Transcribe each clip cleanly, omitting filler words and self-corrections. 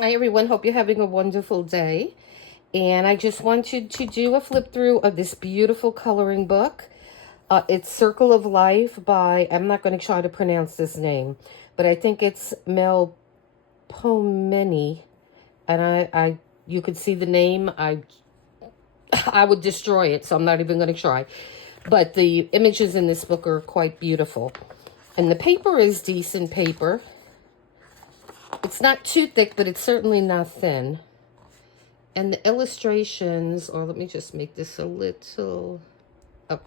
Hi everyone, hope you're having a wonderful day. And I just wanted to do a flip through of this beautiful coloring book. It's Circle of Life by, I'm not going to try to pronounce this name, but I think it's Melpomeni. And you could see the name. I would destroy it, so I'm not even going to try. But the images in this book are quite beautiful. And the paper is decent paper. It's not too thick, but it's certainly not thin. And the illustrations, or let me just make this a little, okay.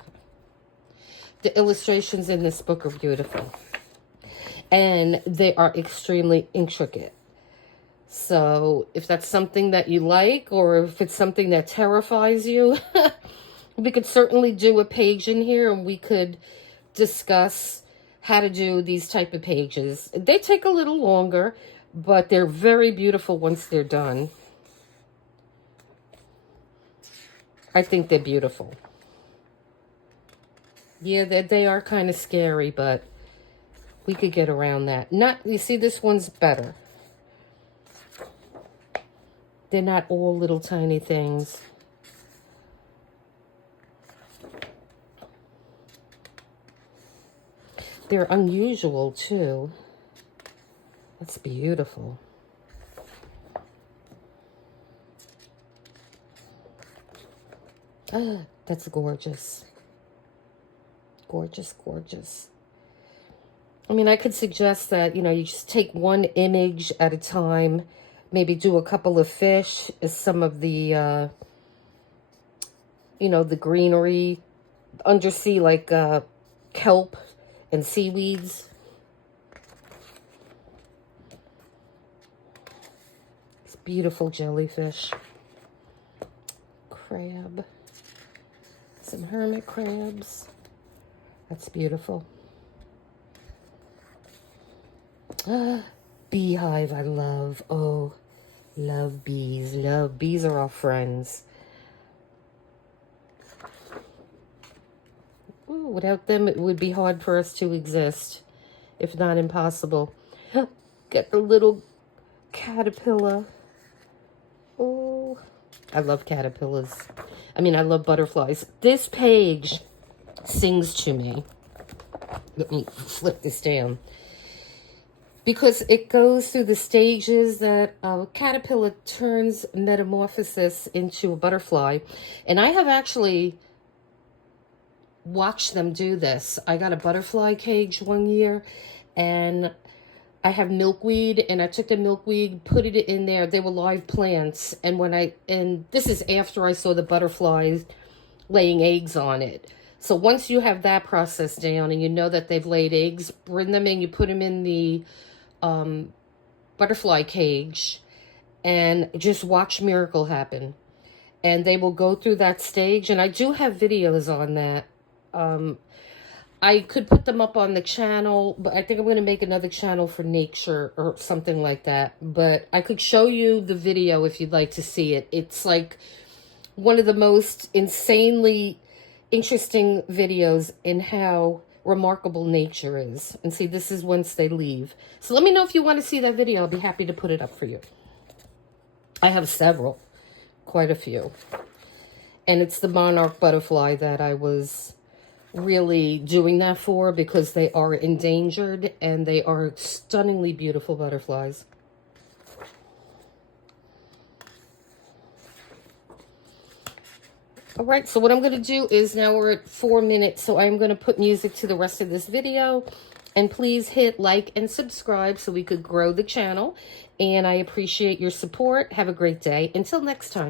The illustrations in this book are beautiful. And they are extremely intricate. So if that's something that you like, or if it's something that terrifies you, we could certainly do a page in here and we could discuss how to do these type of pages. They take a little longer, but they're very beautiful once they're done. I think they're beautiful. Yeah, they are kind of scary, but we could get around that. You see, this one's better. They're not all little tiny things. They're unusual, too. That's beautiful. Ah, that's gorgeous. Gorgeous, gorgeous. I mean, I could suggest that, you just take one image at a time. Maybe do a couple of fish, some of the, the greenery, undersea, like kelp and seaweeds. It's beautiful jellyfish. Crab. Some hermit crabs. That's beautiful. Beehive, I love. Oh, love bees. Love bees are our friends. Ooh, without them, it would be hard for us to exist, if not impossible. Get the little caterpillar. Oh, I love caterpillars. I mean, I love butterflies. This page sings to me. Let me flip this down. Because it goes through the stages that a caterpillar turns metamorphosis into a butterfly. And I have actually watched them do this. I got a butterfly cage one year, and I have milkweed, and I took the milkweed, put it in there. They were live plants. And this is after I saw the butterflies laying eggs on it. So once you have that process down and you know that they've laid eggs, bring them in, you put them in the butterfly cage and just watch miracle happen. And they will go through that stage. And I do have videos on that. I could put them up on the channel, but I think I'm going to make another channel for nature or something like that. But I could show you the video if you'd like to see it. It's like one of the most insanely interesting videos in how remarkable nature is. And see, this is once they leave. So let me know if you want to see that video. I'll be happy to put it up for you. I have several, quite a few. And it's the monarch butterfly that I was really doing that for, because they are endangered and they are stunningly beautiful butterflies. All right, so what I'm going to do is, now we're at 4 minutes, so I'm going to put music to the rest of this video. And please hit like and subscribe so we could grow the channel. And I appreciate your support. Have a great day. Until next time.